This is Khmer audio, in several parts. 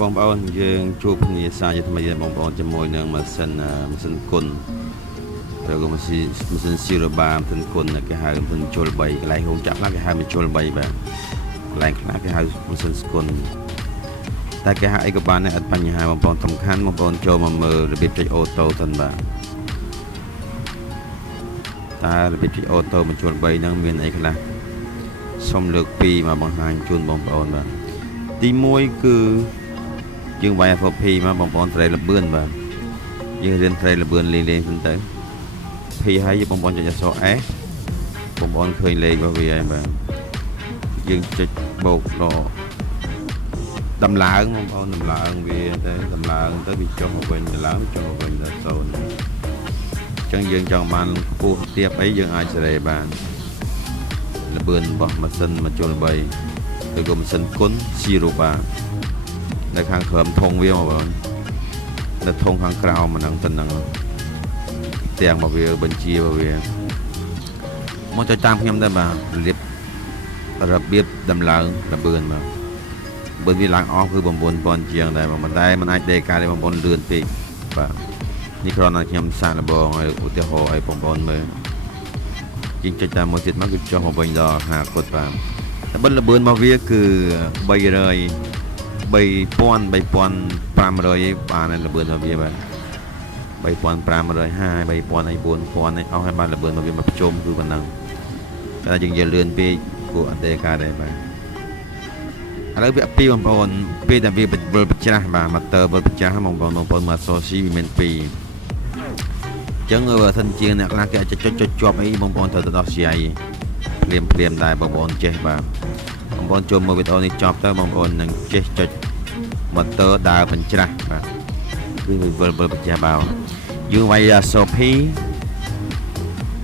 បងប្អូនយើងជួបគ្នាសារជាថ្មីបងប្អូនជាមួយនឹងម៉ាស៊ីនគុណឬក៏ម៉ាស៊ីនស៊ីរ៉ូបាម៉ាស៊ីនគុណគេហៅម៉ាស៊ីនជុល3កន្លែងហូងចាក់ខ្លះគេហៅម៉ាស៊ីនជុល3បាទកន្លែងខ្លះគេហៅម៉ាស៊ីនគុណតែគេហៅអីក៏បានដែរអត់បញ្ហាបងប្អូនសំខាន់បងប្អូនចូលមកមើលរបៀបចុចអូតូទៅបាទតើរបៀបចុចអូតូម៉ាស៊ីនជុល3ហ្នឹងមានអីខ្លះសូមលើក2មកបង្ហាញជូនបងប្អូនបាទទី1គឺយើងវាយ FP មកបងប្អូនត្រីលបឿនបាទយើងរៀនត្រីលបឿនលេងសិនទៅ P ហើយបងប្អូនចុចអក្សរ S បងប្អូនឃើញលេខរបស់វាហើយបាទយើងចុចបូកដល់ដំឡើងបងប្អូនដំឡើងវាទៅដំឡើងទៅវាចុះមកវិញដំឡើងចុះមកវិញដល់0អញ្ចឹងយើងចង់បានខ្ពស់ទាបអីយើងអាចសេរីបានលបឿនរបស់ម៉ាស៊ីនមកជុល3ឬក៏ម៉ាស៊ីនគុណ0បាទនៅខាងក្រោមធុងវាបងប្អូននៅធុងខាងក្រោមហ្នឹងទៅហ្នឹងទាំងមកវាបញ្ជារបស់វាមកចុចតាមខ្ញុំដែរបាទរបៀបដំឡើងលបឿនបាទបើវាឡើងអស់គឺ9000ជាងដែរប៉ុន្តែมันអាចដេកការទេបងប្អូនលឿនពេកបាទនេះគ្រាន់តែខ្ញុំសាកល្បងឲ្យឧទាហរណ៍ឲ្យបងប្អូនមើលជាងចុចតាមមួយទៀតមកគឺចុះមកវិញដល់ខាងកត់បាទតែបិទលបឿនរបស់វាគឺ300 3500បានលបឿនរបស់វាបាទ3550 3000 4000នេះអស់ហើយបានលបឿនរបស់វាមកប្រជុំគឺប៉ុណ្ណឹងតែយើងនិយាយលឿនពេកគួរអត់ទេការដែរបាទឥឡូវវគ្គ2បងប្អូនពេលដែលវាវិលប្រច្រាស់បាទម៉ូទ័រវិលប្រច្រាស់បងប្អូនមកសូស៊ីវាមាន2អញ្ចឹងបើសិនជាអ្នកខ្លះគេអាចចុចជាប់អីបងប្អូនត្រូវទៅដោះស្រាយភ្លាមដែរបងប្អូនចេះបាទបងប្អូនចូលមើលវីដេអូនេះចប់ទៅបងប្អូននឹងចេះចុចម៉ូទ័រដើរបញ្ច្រាស់បាទគឺវិលបញ្ច្រាស់បាទយើងវាយអក្សរ P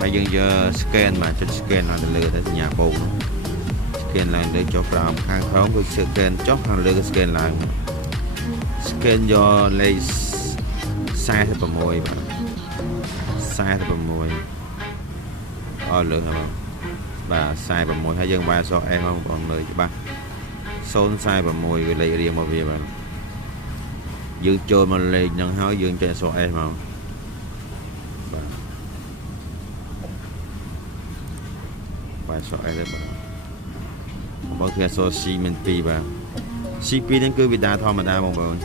ហើយយើងយក scan មកចុច scan ឡើងទៅលើទៅសញ្ញាបូកនោះ scan ឡើងលើចុះក្រោមខាងក្រោមគឺ scan ចុះខាងលើគឺ scan ឡើង scan យកលេខ46បាទ46អស់លើហើយបាទ46ហើយយើងវាយអក្សរ S មកបងប្អូនមើលច្បាស់046គឺលេខរៀងមកវាបាទយើងចូលមកលេខហ្នឹងហើយយើងចុចអក្សរ S មកបាទអក្សរ S ទេបាទបងគឺអក្សរ C មាន2បាទ C2 ហ្នឹងគឺវាដាធម្មតាបងប្អូន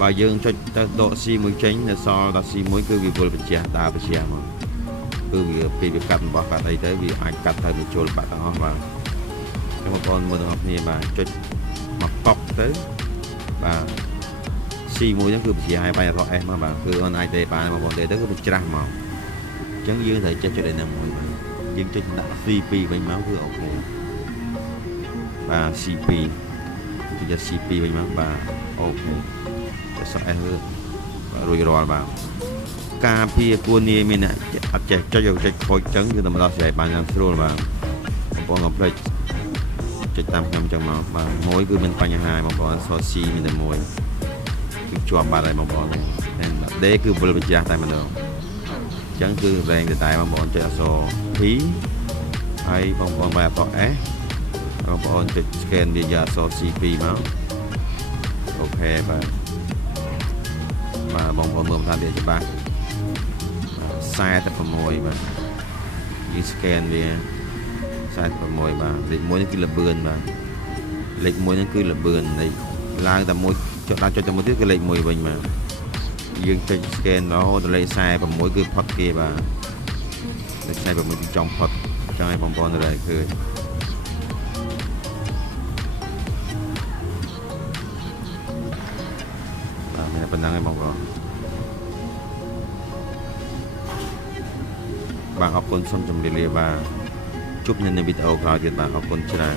បើយើងចុចទៅដក C មួយចេញនៅសល់ដល់ C1 គឺវាវិលបញ្ជាដើរបញ្ជាមកគឺវាពេលវាកាត់របស់កាត់អីទៅវាអាចកាត់ទៅបញ្ចូលបាត់ទាំងអស់បាទបងប្អូនមើលទាំងអស់គ្នាបាទចុចមកកប់ទៅបាទ C1 ហ្នឹងគឺបញ្ជាឲ្យបាយអក្សរ S មកបាទគឺអូនអាចទេបានបងប្អូនទេទៅគឺបញ្ច្រាស់មកអញ្ចឹងយើងត្រូវចេះចុចឯហ្នឹងមួយយើងចុចដាក់ C2 វិញមកគឺអូខេបាទ C2 ចុច C2 វិញមកបាទអូខេអក្សរ S បាទរួចរាល់បាទការពារគួរនាមានអត់ចេះចុចចុចខូចចឹងគឺតែមកដល់ស្រីបានយ៉ាងស្រួលបាទបងប្អូនកុំភ្លេចចុចតាមខ្ញុំចឹងមកបាទមួយគឺមានបញ្ហាបងប្អូនសត C មានតែមួយគឺជាប់បាត់ហើយបងប្អូនតែដេគឺវិលបញ្ជាតែម្ដងអញ្ចឹងគឺរែងតែបងប្អូនចុចអក្សរ P ហើយបងប្អូនបែរអក្សរ S បងប្អូនចុច scan វាយកអក្សរ C2 មកអូខេបាទបងប្អូនមើលថាវាច្បាស់46បាទយើង scan វា46បាទលេខ1នេះគឺលបឿនបាទលេខ1នេះគឺលបឿនលេខឡើងតែមួយចុចដល់ចុចតែមួយទៀតគឺលេខ1វិញបាទយើងចុច scan រហូតដល់លេខ46គឺផុតគេបាទលេខ46គឺចង់ផុតចង់ឲ្យបងប្អូនត្រូវឃើញបាទមានប៉ុណ្ណឹងឯងបងប្អូនបាទអរគុណសូមជម្រាបលាបាទជួបនៅវីដេអូក្រោយទៀតបាទអរគុណច្រើន